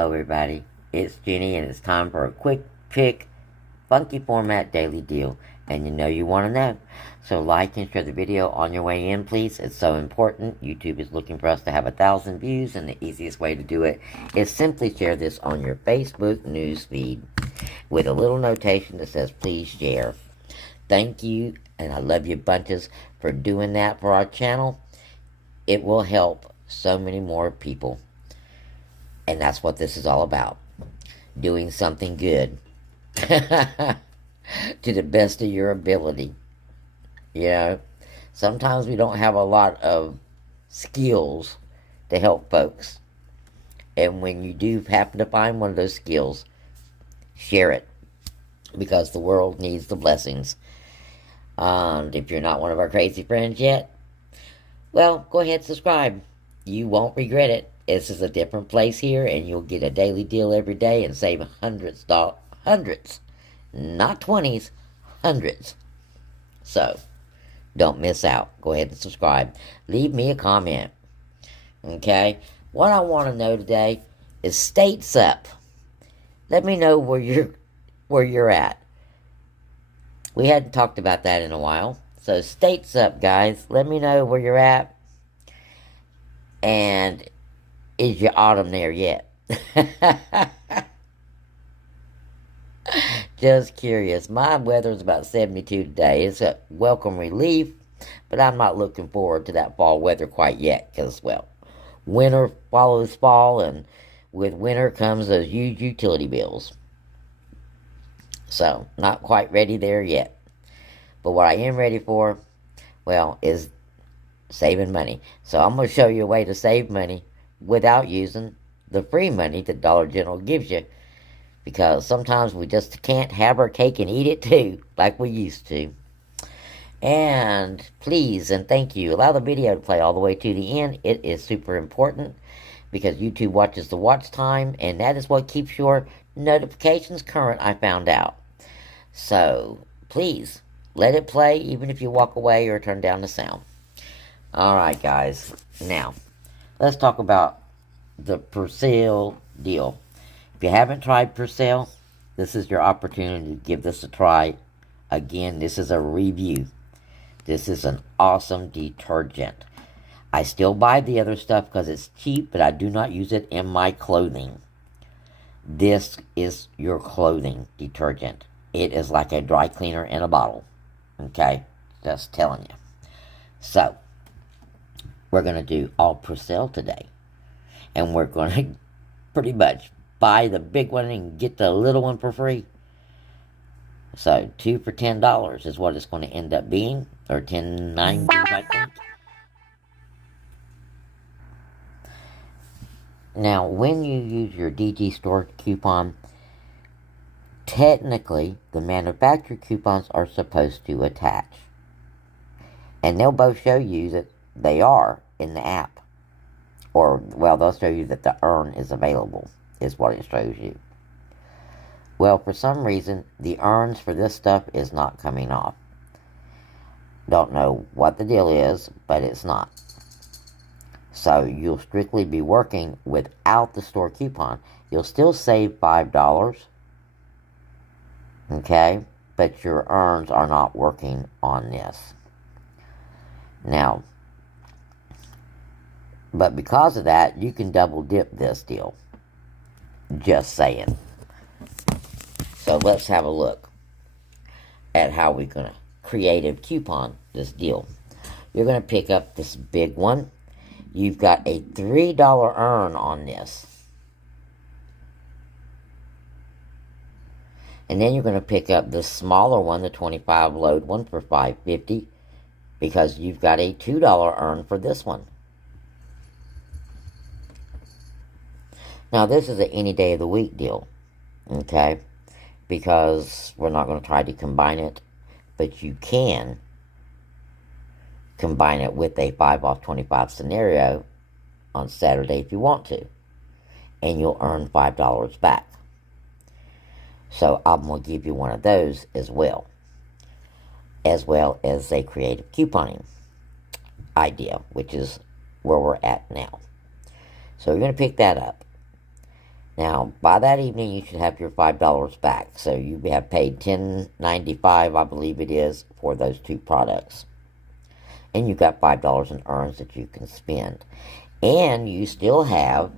Hello everybody, it's Jenny and it's time for a quick pick, funky format daily deal. And you know you want to know. So like and share the video on your way in, please. It's so important. YouTube is looking for us to have 1,000 views, and the easiest way to do it is simply share this on your Facebook news feed with a little notation that says please share. Thank you, and I love you bunches for doing that for our channel. It will help so many more people. And that's what this is all about. Doing something good. To the best of your ability. You know, sometimes we don't have a lot of skills to help folks. And when you do happen to find one of those skills, share it. Because the world needs the blessings. And if you're not one of our crazy friends yet, well, go ahead and subscribe. You won't regret it. This is a different place here, and you'll get a daily deal every day and save hundreds, not 20s, hundreds. So, don't miss out. Go ahead and subscribe. Leave me a comment. Okay? What I want to know today is states up. Let me know where you're at. We hadn't talked about that in a while. So, states up, guys. Let me know where you're at. And is your autumn there yet? Just curious. My weather's about 72 today. It's a welcome relief, but I'm not looking forward to that fall weather quite yet, because, well, winter follows fall, and with winter comes those huge utility bills. So, not quite ready there yet. But what I am ready for, well, is saving money. So I'm going to show you a way to save money without using the free money that Dollar General gives you, because sometimes we just can't have our cake and eat it too, like we used to. And please and thank you, allow the video to play all the way to the end. It is super important, because YouTube watches the watch time, and that is what keeps your notifications current, I found out. So please let it play, even if you walk away or turn down the sound. Alright guys, now let's talk about the Persil deal. If you haven't tried Persil, this is your opportunity to give this a try. Again, this is a review. This is an awesome detergent. I still buy the other stuff because it's cheap, but I do not use it in my clothing. This is your clothing detergent. It is like a dry cleaner in a bottle. Okay? Just telling you. So, we're going to do all Persil today. And we're going to pretty much buy the big one and get the little one for free. So, 2 for $10 is what it's going to end up being. Or $10.90, I think. Now, when you use your DG store coupon, technically, the manufacturer coupons are supposed to attach. And they'll both show you that they are in the app. Or, well, they'll show you that the earn is available, is what it shows you. Well, for some reason, the earns for this stuff is not coming off. Don't know what the deal is, but it's not. So, you'll strictly be working without the store coupon. You'll still save $5. Okay? But your earns are not working on this. Now, but because of that, you can double dip this deal. Just saying. So let's have a look at how we're going to creative coupon this deal. You're going to pick up this big one. You've got a $3 earn on this. And then you're going to pick up the smaller one, the 25 load one, for $5.50. Because you've got a $2 earn for this one. Now, this is an any day of the week deal, okay? Because we're not going to try to combine it, but you can combine it with a 5 off 25 scenario on Saturday if you want to. And you'll earn $5 back. So, I'm going to give you one of those as well as a creative couponing idea, which is where we're at now. So you're going to pick that up. Now, by that evening, you should have your $5 back. So you have paid $10.95, I believe it is, for those two products. And you've got $5 in earns that you can spend. And you still have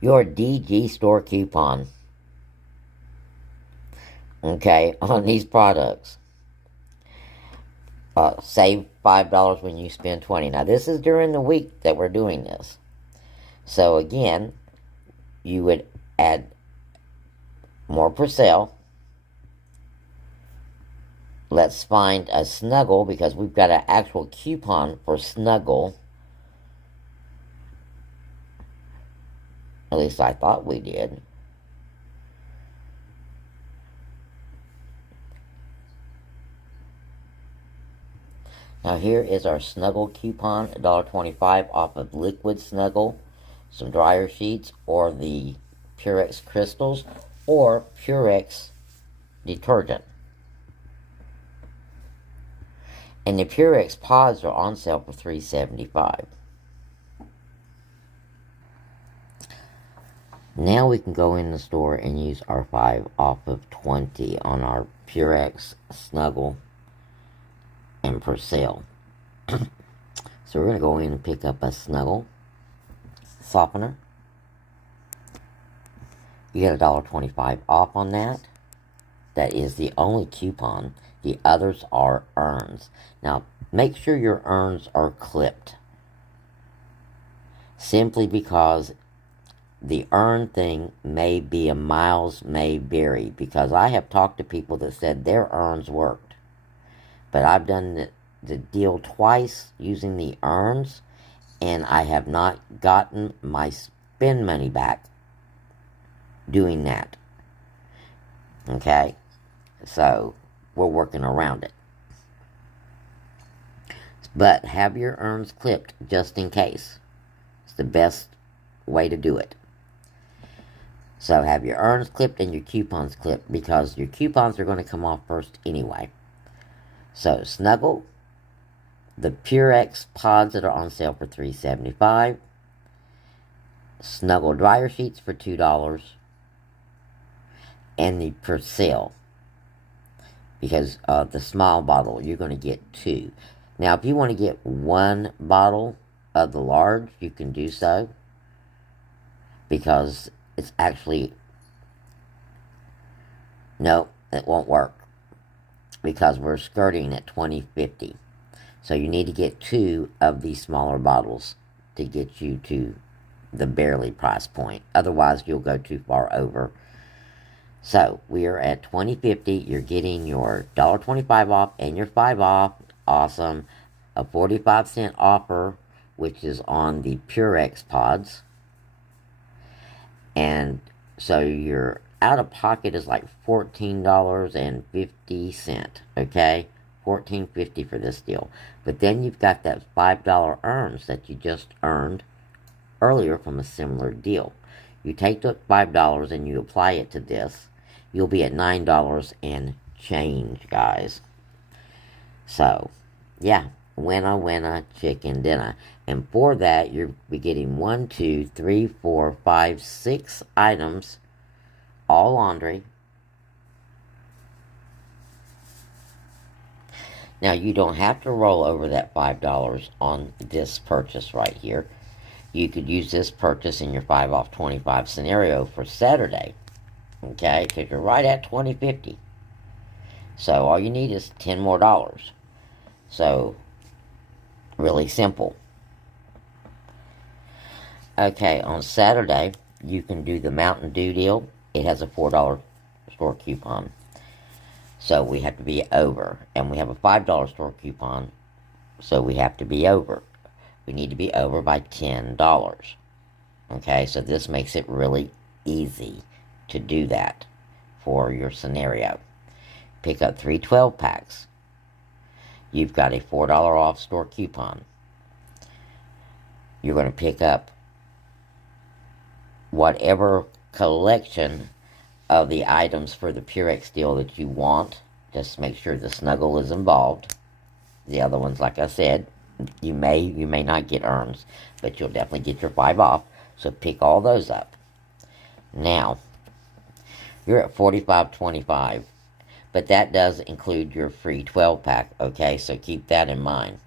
your DG store coupon, okay, on these products. Save $5 when you spend $20. Now, this is during the week that we're doing this. So, again, you would add more Persil. Let's find a Snuggle, because we've got an actual coupon for Snuggle. At least I thought we did. Now here is our Snuggle coupon, $1.25 off of Liquid Snuggle, some dryer sheets, or the Purex crystals, or Purex detergent. And the Purex pods are on sale for $3.75. Now we can go in the store and use our 5 off of 20 on our Purex, Snuggle, and Persil. So we're going to go in and pick up a Snuggle softener. You get $1.25 off on that. That is the only coupon. The others are earns. Now, make sure your earns are clipped. Simply because the earn thing may be a miles may vary. Because I have talked to people that said their earns worked. But I've done the deal twice using the earns, and I have not gotten my spend money back doing that. Okay? So, we're working around it. But have your earns clipped just in case. It's the best way to do it. So have your earns clipped and your coupons clipped, because your coupons are going to come off first anyway. So Snuggle, the Purex pods that are on sale for $3.75, Snuggle dryer sheets for $2, and the Persil, because the small bottle you're going to get 2. Now if you want to get 1 bottle of the large, you can do so, because it's actually, no, it won't work, because we're skirting at $20.50. So you need to get 2 of these smaller bottles to get you to the barely price point. Otherwise, you'll go too far over. So we are at $20.50. You're getting your $1.25 off and your 5 off. Awesome. A 45-cent offer, which is on the Purex pods. And so your out-of-pocket is like $14.50, okay? $14.50 for this deal. But then you've got that $5 earns that you just earned earlier from a similar deal. You take the $5 and you apply it to this, you'll be at $9 and change, guys. So, yeah, winner, chicken dinner. And for that, you'll be getting 1, 2, 3, 4, 5, 6 items, all laundry. Now, you don't have to roll over that $5 on this purchase right here. You could use this purchase in your 5 off 25 scenario for Saturday. Okay, because you're right at $20.50. So all you need is $10 more. So, really simple. Okay, on Saturday, you can do the Mountain Dew deal. It has a $4 store coupon. So we have to be over. And we have a $5 store coupon. So we have to be over. We need to be over by $10. Okay, so this makes it really easy to do that for your scenario. Pick up 3 12-packs. You've got a $4 off store coupon. You're going to pick up whatever collection of the items for the Purex deal that you want. Just make sure the Snuggle is involved. The other ones, like I said, you may not get earns, but you'll definitely get your 5 off. So pick all those up. Now, you're at $45.25, but that does include your free 12-pack, okay? So keep that in mind.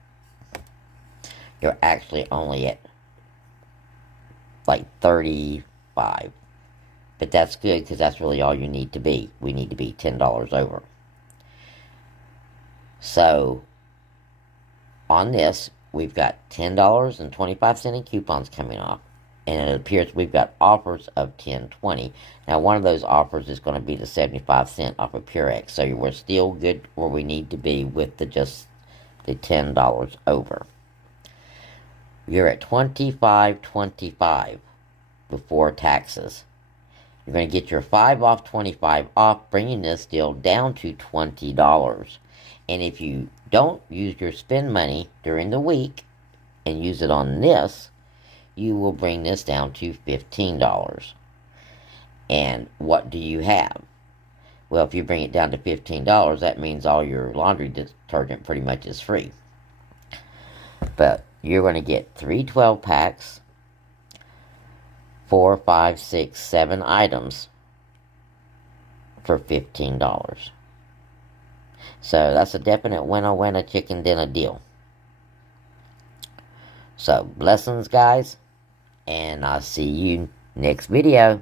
You're actually only at like 35, but that's good because that's really all you need to be. We need to be $10 over. So on this, we've got $10.25 in coupons coming off, and it appears we've got offers of $10.20. Now, one of those offers is going to be the 75-cent off of Purex, so we're still good where we need to be with just the $10 over. You're at $25.25 before taxes. You're going to get your 5 off 25 off, bringing this deal down to $20. And if you don't use your spend money during the week and use it on this, you will bring this down to $15. And what do you have? Well, if you bring it down to $15, that means all your laundry detergent pretty much is free. But you're going to get 3 12-packs, 4, 5, 6, 7 items for $15. So that's a definite winner-winner chicken dinner deal. So blessings, guys, and I'll see you next video.